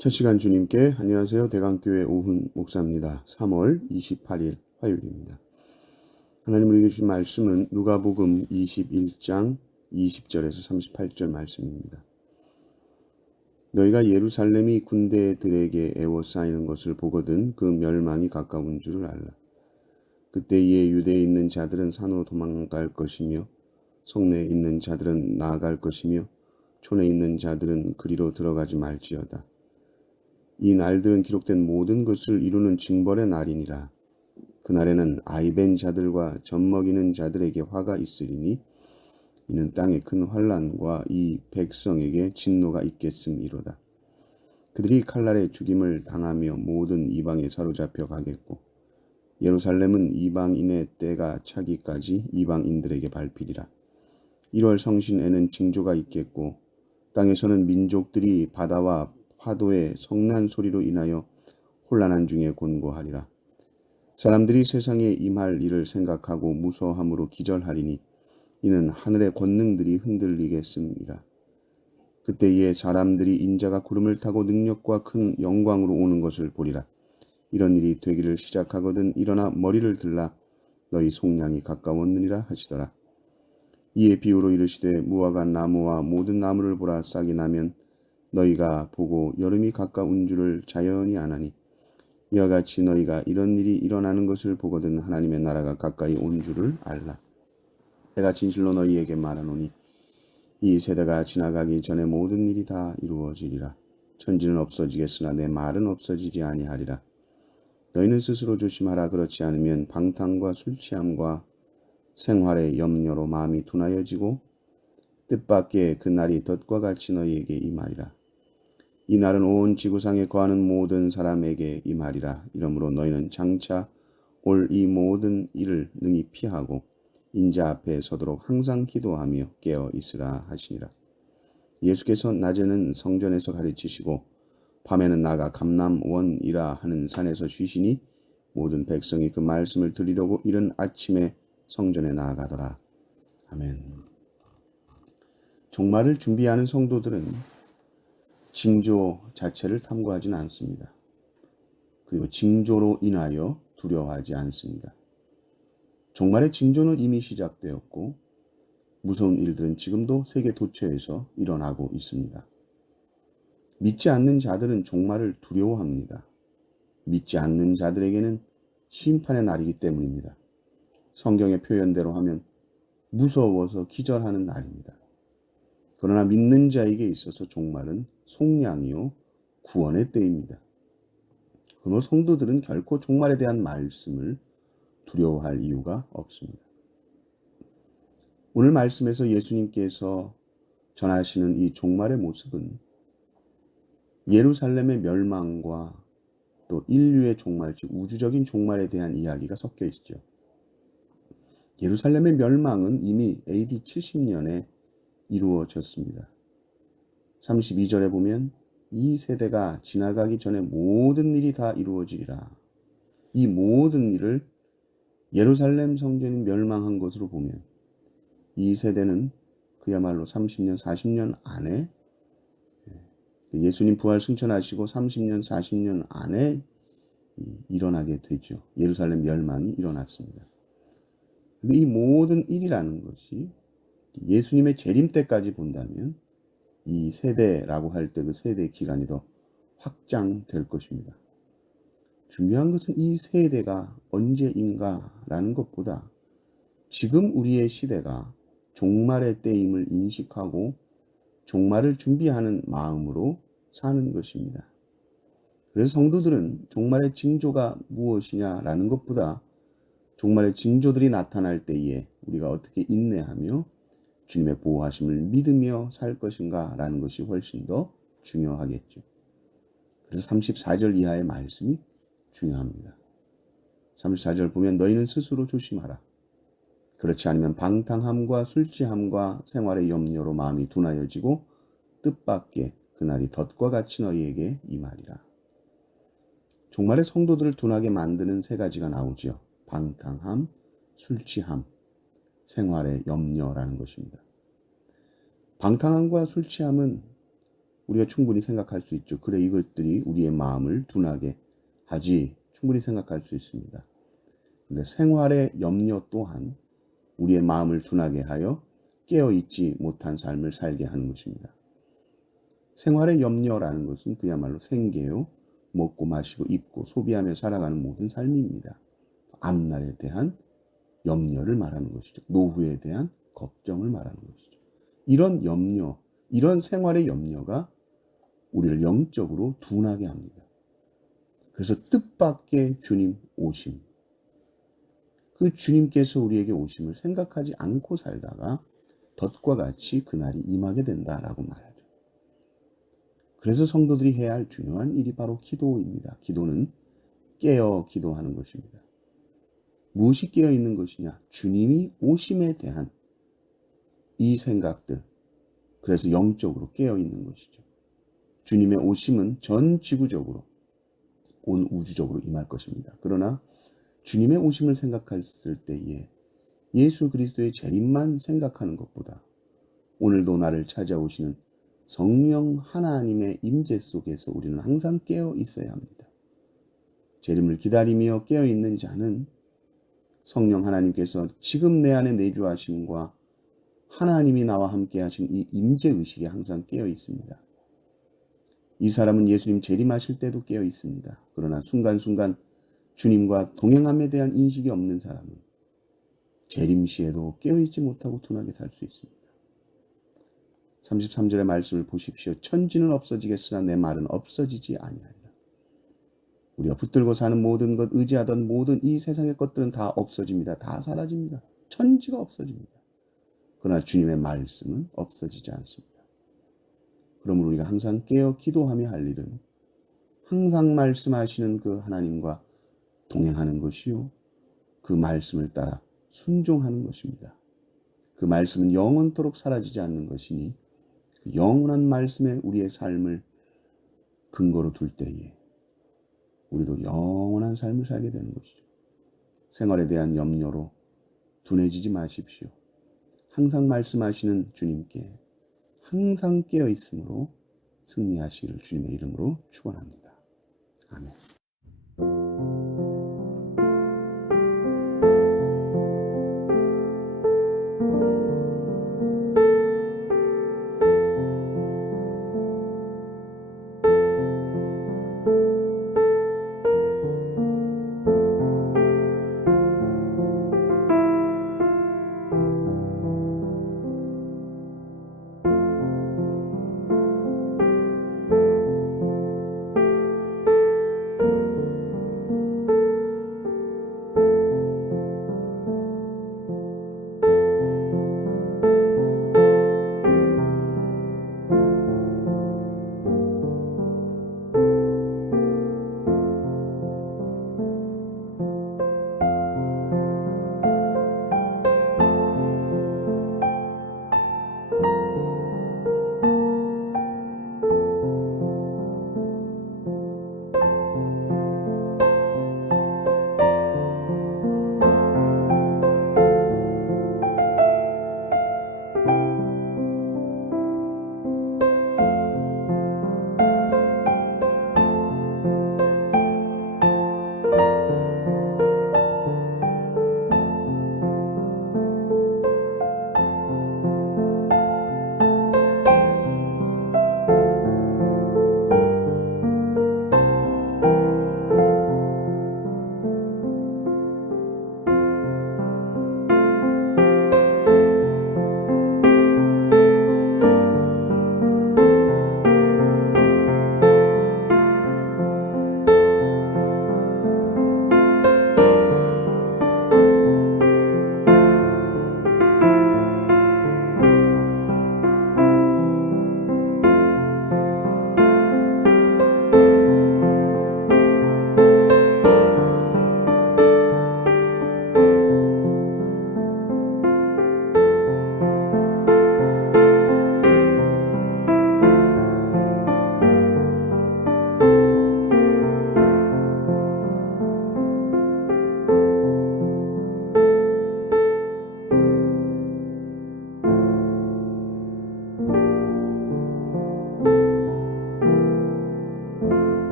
첫 시간 주님께 안녕하세요. 대강교회 오훈 목사입니다. 3월 28일 화요일입니다. 하나님 우리에게 주신 말씀은 누가복음 21장 20절에서 38절 말씀입니다. 너희가 예루살렘이 군대들에게 애워싸이는 것을 보거든 그 멸망이 가까운 줄을 알라. 그때에 유대에 있는 자들은 산으로 도망갈 것이며 성내에 있는 자들은 나아갈 것이며 촌에 있는 자들은 그리로 들어가지 말지어다. 이 날들은 기록된 모든 것을 이루는 징벌의 날이니라. 그날에는 아이벤 자들과 젖먹이는 자들에게 화가 있으리니 이는 땅에 큰 환난과 이 백성에게 진노가 있겠음이로다. 그들이 칼날에 죽임을 당하며 모든 이방에 사로잡혀 가겠고 예루살렘은 이방인의 때가 차기까지 이방인들에게 밟히리라. 1월 성신에는 징조가 있겠고 땅에서는 민족들이 바다와 파도의 성난 소리로 인하여 혼란한 중에 곤고하리라. 사람들이 세상에 임할 일을 생각하고 무서워함으로 기절하리니 이는 하늘의 권능들이 흔들리겠음이라. 그때에 사람들이 인자가 구름을 타고 능력과 큰 영광으로 오는 것을 보리라. 이런 일이 되기를 시작하거든 일어나 머리를 들라 너희 속량이 가까웠느니라 하시더라. 이에 비유로 이르시되 무화과 나무와 모든 나무를 보라. 싹이 나면 너희가 보고 여름이 가까운 줄을 자연히 아나니 이와 같이 너희가 이런 일이 일어나는 것을 보거든 하나님의 나라가 가까이 온 줄을 알라. 내가 진실로 너희에게 말하노니 이 세대가 지나가기 전에 모든 일이 다 이루어지리라. 천지는 없어지겠으나 내 말은 없어지지 아니하리라. 너희는 스스로 조심하라. 그렇지 않으면 방탕과 술 취함과 생활의 염려로 마음이 둔하여지고 뜻밖의 그 날이 덫과 같이 너희에게 임하리라. 이 날은 온 지구상에 거하는 모든 사람에게 임하리라. 이러므로 너희는 장차 올 이 모든 일을 능히 피하고 인자 앞에 서도록 항상 기도하며 깨어 있으라 하시니라. 예수께서 낮에는 성전에서 가르치시고 밤에는 나가 감람원이라 하는 산에서 쉬시니 모든 백성이 그 말씀을 들으려고 이른 아침에 성전에 나아가더라. 아멘. 종말을 준비하는 성도들은 징조 자체를 탐구하지는 않습니다. 그리고 징조로 인하여 두려워하지 않습니다. 종말의 징조는 이미 시작되었고 무서운 일들은 지금도 세계 도처에서 일어나고 있습니다. 믿지 않는 자들은 종말을 두려워합니다. 믿지 않는 자들에게는 심판의 날이기 때문입니다. 성경의 표현대로 하면 무서워서 기절하는 날입니다. 그러나 믿는 자에게 있어서 종말은 속량이요 구원의 때입니다. 그러므로 성도들은 결코 종말에 대한 말씀을 두려워할 이유가 없습니다. 오늘 말씀에서 예수님께서 전하시는 이 종말의 모습은 예루살렘의 멸망과 또 인류의 종말, 즉 우주적인 종말에 대한 이야기가 섞여 있죠. 예루살렘의 멸망은 이미 AD 70년에 이루어졌습니다. 32절에 보면 이 세대가 지나가기 전에 모든 일이 다 이루어지리라. 이 모든 일을 예루살렘 성전이 멸망한 것으로 보면 이 세대는 그야말로 30년, 40년 안에 예수님 부활 승천하시고 30년, 40년 안에 일어나게 되죠. 예루살렘 멸망이 일어났습니다. 근데 이 모든 일이라는 것이 예수님의 재림 때까지 본다면 이 세대라고 할 때 그 세대 기간이 더 확장될 것입니다. 중요한 것은 이 세대가 언제인가라는 것보다 지금 우리의 시대가 종말의 때임을 인식하고 종말을 준비하는 마음으로 사는 것입니다. 그래서 성도들은 종말의 징조가 무엇이냐라는 것보다 종말의 징조들이 나타날 때에 우리가 어떻게 인내하며 주님의 보호하심을 믿으며 살 것인가 라는 것이 훨씬 더 중요하겠죠. 그래서 34절 이하의 말씀이 중요합니다. 34절 보면 너희는 스스로 조심하라. 그렇지 않으면 방탕함과 술 취함과 생활의 염려로 마음이 둔하여지고 뜻밖의 그날이 덫과 같이 너희에게 임하리라. 종말의 성도들을 둔하게 만드는 세 가지가 나오죠. 방탕함, 술 취함, 생활의 염려라는 것입니다. 방탕함과 술 취함은 우리가 충분히 생각할 수 있죠. 그래, 이것들이 우리의 마음을 둔하게 하지. 충분히 생각할 수 있습니다. 그런데 생활의 염려 또한 우리의 마음을 둔하게 하여 깨어있지 못한 삶을 살게 하는 것입니다. 생활의 염려라는 것은 그야말로 생계요, 먹고 마시고 입고 소비하며 살아가는 모든 삶입니다. 앞날에 대한 염려를 말하는 것이죠. 노후에 대한 걱정을 말하는 것이죠. 이런 염려, 이런 생활의 염려가 우리를 영적으로 둔하게 합니다. 그래서 뜻밖의 주님 오심, 그 주님께서 우리에게 오심을 생각하지 않고 살다가 덫과 같이 그날이 임하게 된다라고 말하죠. 그래서 성도들이 해야 할 중요한 일이 바로 기도입니다. 기도는 깨어 기도하는 것입니다. 무엇이 깨어 있는 것이냐? 주님이 오심에 대한 이 생각들, 그래서 영적으로 깨어 있는 것이죠. 주님의 오심은 전 지구적으로, 온 우주적으로 임할 것입니다. 그러나 주님의 오심을 생각했을 때에 예수 그리스도의 재림만 생각하는 것보다 오늘도 나를 찾아오시는 성령 하나님의 임재 속에서 우리는 항상 깨어 있어야 합니다. 재림을 기다리며 깨어 있는 자는 성령 하나님께서 지금 내 안에 내주하심과 하나님이 나와 함께 하신 이 임재 의식에 항상 깨어 있습니다. 이 사람은 예수님 재림하실 때도 깨어 있습니다. 그러나 순간순간 주님과 동행함에 대한 인식이 없는 사람은 재림 시에도 깨어있지 못하고 둔하게 살 수 있습니다. 33절의 말씀을 보십시오. 천지는 없어지겠으나 내 말은 없어지지 아니하리라. 우리가 붙들고 사는 모든 것, 의지하던 모든 이 세상의 것들은 다 없어집니다. 다 사라집니다. 천지가 없어집니다. 그러나 주님의 말씀은 없어지지 않습니다. 그러므로 우리가 항상 깨어 기도하며 할 일은 항상 말씀하시는 그 하나님과 동행하는 것이요, 그 말씀을 따라 순종하는 것입니다. 그 말씀은 영원토록 사라지지 않는 것이니 그 영원한 말씀에 우리의 삶을 근거로 둘 때에 우리도 영원한 삶을 살게 되는 것이죠. 생활에 대한 염려로 둔해지지 마십시오. 항상 말씀하시는 주님께 항상 깨어 있으므로 승리하시기를 주님의 이름으로 축원합니다. 아멘.